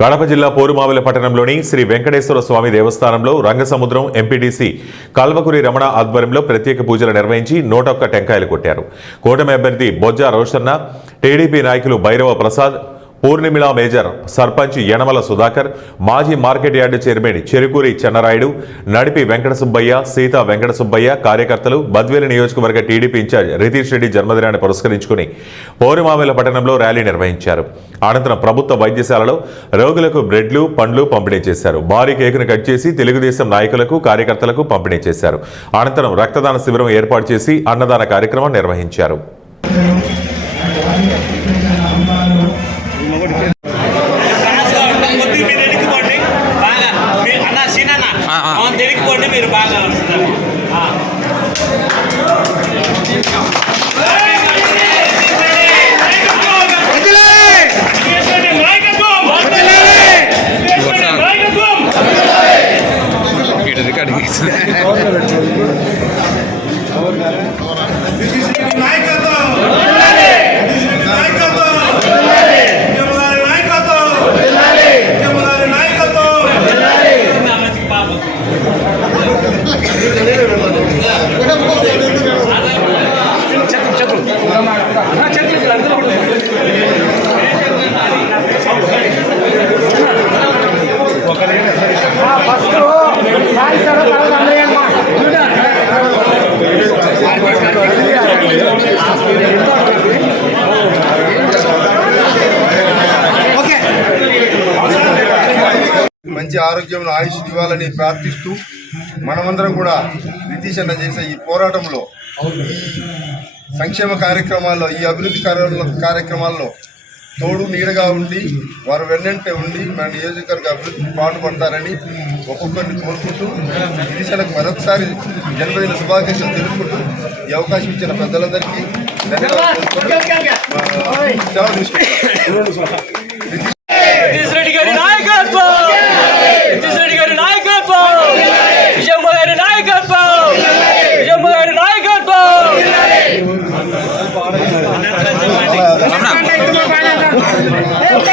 కడప జిల్లా పోరుమావిల పట్టణంలోని శ్రీ వెంకటేశ్వర స్వామి దేవస్థానంలో రంగసముద్రం ఎంపీటీసీ కల్వకురి రమణ ఆధ్వర్యంలో ప్రత్యేక పూజలు నిర్వహించి 101 టెంకాయలు కొట్టారు. కూటమి అభ్యర్థి బొజ్జ రోషన్న, టీడీపీ నాయకులు భైరవ ప్రసాద్, పూర్ణిమిళ మేజర్, సర్పంచ్ యనమల సుధాకర్, మాజీ మార్కెట్ యార్డు చైర్మన్ చెరుకూరి చెన్నరాయుడు, నడిపి వెంకట సుబ్బయ్య, సీతా వెంకట సుబ్బయ్య కార్యకర్తలు బద్వేలు నియోజకవర్గ టీడీపీ ఇన్ఛార్జ్ రితీష్ రెడ్డి జన్మదినాన్ని పురస్కరించుకుని పోరుమామిల పట్టణంలో ర్యాలీ నిర్వహించారు. అనంతరం ప్రభుత్వ వైద్యశాలలో రోగులకు బ్రెడ్లు, పండ్లు పంపిణీ చేశారు. భారీ కేకును కట్ చేసి తెలుగుదేశం నాయకులకు, కార్యకర్తలకు పంపిణీ చేశారు. అనంతరం రక్తదాన శిబిరం ఏర్పాటు చేసి అన్నదాన కార్యక్రమం నిర్వహించారు. మంచి ఆరోగ్యంలో ఆయుష్ ఇవ్వాలని ప్రార్థిస్తూ మనమందరం కూడా నితీష్ అన్న చేసే ఈ పోరాటంలో, ఈ సంక్షేమ కార్యక్రమాల్లో, ఈ అభివృద్ధి కార్యక్రమాల్లో తోడు నీడగా ఉండి వారు వెన్నంటే ఉండి మన నియోజకవర్గ అభివృద్ధికి పాటుపడతారని ఒక్కొక్కరిని కోరుకుంటూ నితీష్ అన్నకు మరొకసారి జన్మదిన శుభాకాంక్షలు తెలుపుకుంటూ ఈ అవకాశం ఇచ్చిన పెద్దలందరికీ ధన్యవాదాలు. సెలవు తీసుకుంటాం.